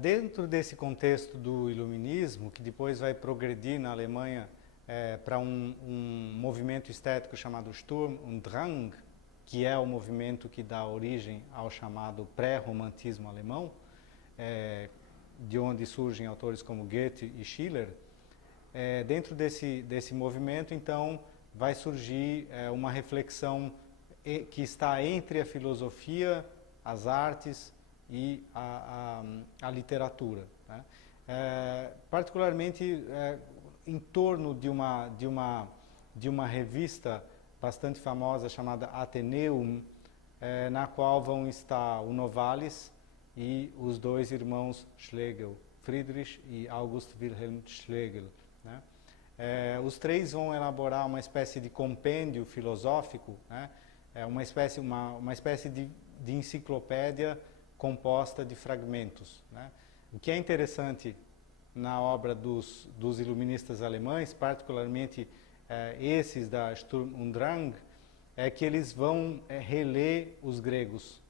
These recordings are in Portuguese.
Dentro desse contexto do iluminismo, que depois vai progredir na Alemanha para um movimento estético chamado Sturm und Drang, que é o movimento que dá origem ao chamado pré-romantismo alemão, de onde surgem autores como Goethe e Schiller. Dentro desse movimento, então, vai surgir uma reflexão que está entre a filosofia, as artes e a literatura, né? Particularmente em torno de uma revista bastante famosa chamada Atheneum, na qual vão estar o Novalis e os dois irmãos Schlegel, Friedrich e August Wilhelm Schlegel, né? Os três vão elaborar uma espécie de compêndio filosófico, né? Uma espécie de enciclopédia composta de fragmentos, né? O que é interessante na obra dos iluministas alemães, particularmente esses da Sturm und Drang, é que eles vão reler os gregos.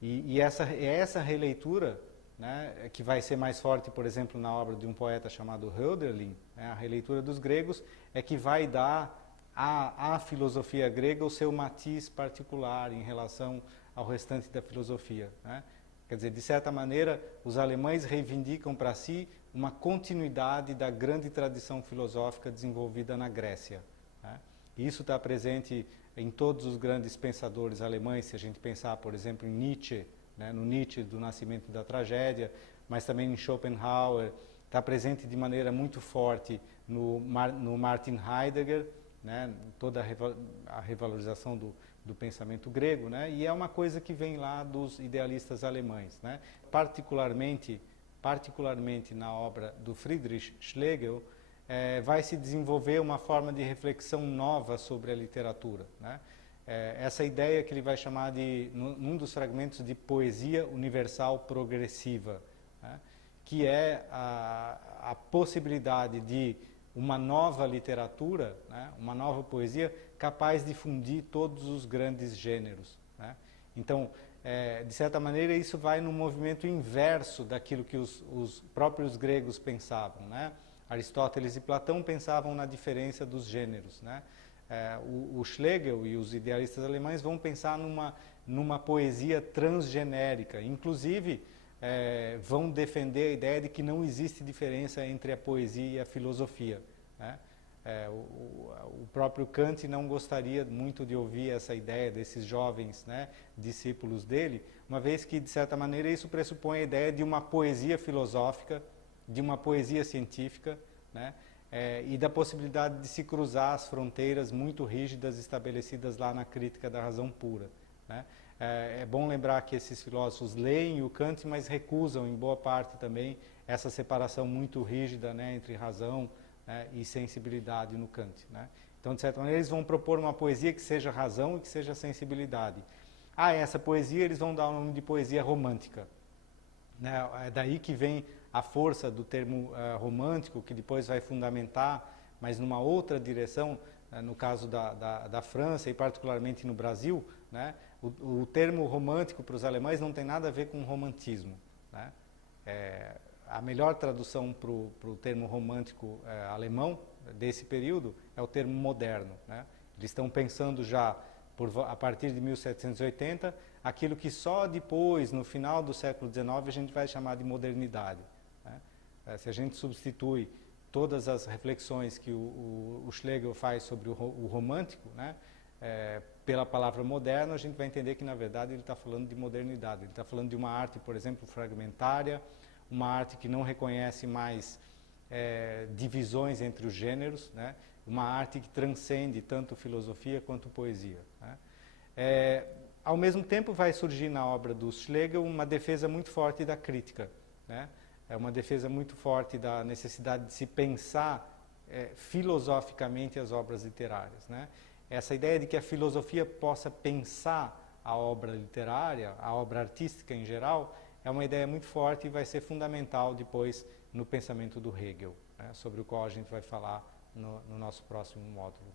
E essa releitura, né, que vai ser mais forte, por exemplo, na obra de um poeta chamado Hölderlin, né, a releitura dos gregos, é que vai dar à filosofia grega o seu matiz particular em relação ao restante da filosofia, né? Quer dizer, de certa maneira, os alemães reivindicam para si uma continuidade da grande tradição filosófica desenvolvida na Grécia, né? Isso está presente em todos os grandes pensadores alemães, se a gente pensar, por exemplo, em Nietzsche, né, no Nietzsche do Nascimento da Tragédia, mas também em Schopenhauer, está presente de maneira muito forte no Martin Heidegger, né, toda a revalorização do pensamento grego, né, e é uma coisa que vem lá dos idealistas alemães, né, particularmente na obra do Friedrich Schlegel, vai se desenvolver uma forma de reflexão nova sobre a literatura, né? Essa ideia que ele vai chamar num dos fragmentos, de poesia universal progressiva, né, que é a possibilidade de uma nova literatura, né, uma nova poesia capaz de fundir todos os grandes gêneros, né? Então, de certa maneira, isso vai no movimento inverso daquilo que os próprios gregos pensavam, né? Aristóteles e Platão pensavam na diferença dos gêneros, né? O Schlegel e os idealistas alemães vão pensar numa poesia transgenérica, inclusive vão defender a ideia de que não existe diferença entre a poesia e a filosofia, né? O próprio Kant não gostaria muito de ouvir essa ideia desses jovens, né, discípulos dele, uma vez que, de certa maneira, isso pressupõe a ideia de uma poesia filosófica, de uma poesia científica, né, e da possibilidade de se cruzar as fronteiras muito rígidas estabelecidas lá na Crítica da Razão Pura, né? É bom lembrar que esses filósofos leem o Kant, mas recusam, em boa parte também, essa separação muito rígida, né, entre razão, né, e sensibilidade no Kant, né? Então, de certa maneira, eles vão propor uma poesia que seja razão e que seja sensibilidade. Essa poesia eles vão dar o nome de poesia romântica, né? É daí que vem a força do termo romântico, que depois vai fundamentar, mas numa outra direção, no caso da França e particularmente no Brasil, né? O termo romântico para os alemães não tem nada a ver com romantismo, né? A melhor tradução para o termo romântico alemão desse período é o termo moderno, né? Eles estão pensando já, a partir de 1780, aquilo que só depois, no final do século XIX, a gente vai chamar de modernidade, né? Se a gente substitui todas as reflexões que o Schlegel faz sobre o romântico, né, pela palavra moderno, a gente vai entender que, na verdade, ele está falando de modernidade. Ele está falando de uma arte, por exemplo, fragmentária, uma arte que não reconhece mais divisões entre os gêneros, né? Uma arte que transcende tanto filosofia quanto poesia, né? Ao mesmo tempo, vai surgir na obra do Schlegel uma defesa muito forte da crítica, né? É uma defesa muito forte da necessidade de se pensar filosoficamente as obras literárias, né? Essa ideia de que a filosofia possa pensar a obra literária, a obra artística em geral, é uma ideia muito forte e vai ser fundamental depois no pensamento do Hegel, né, sobre o qual a gente vai falar no nosso próximo módulo.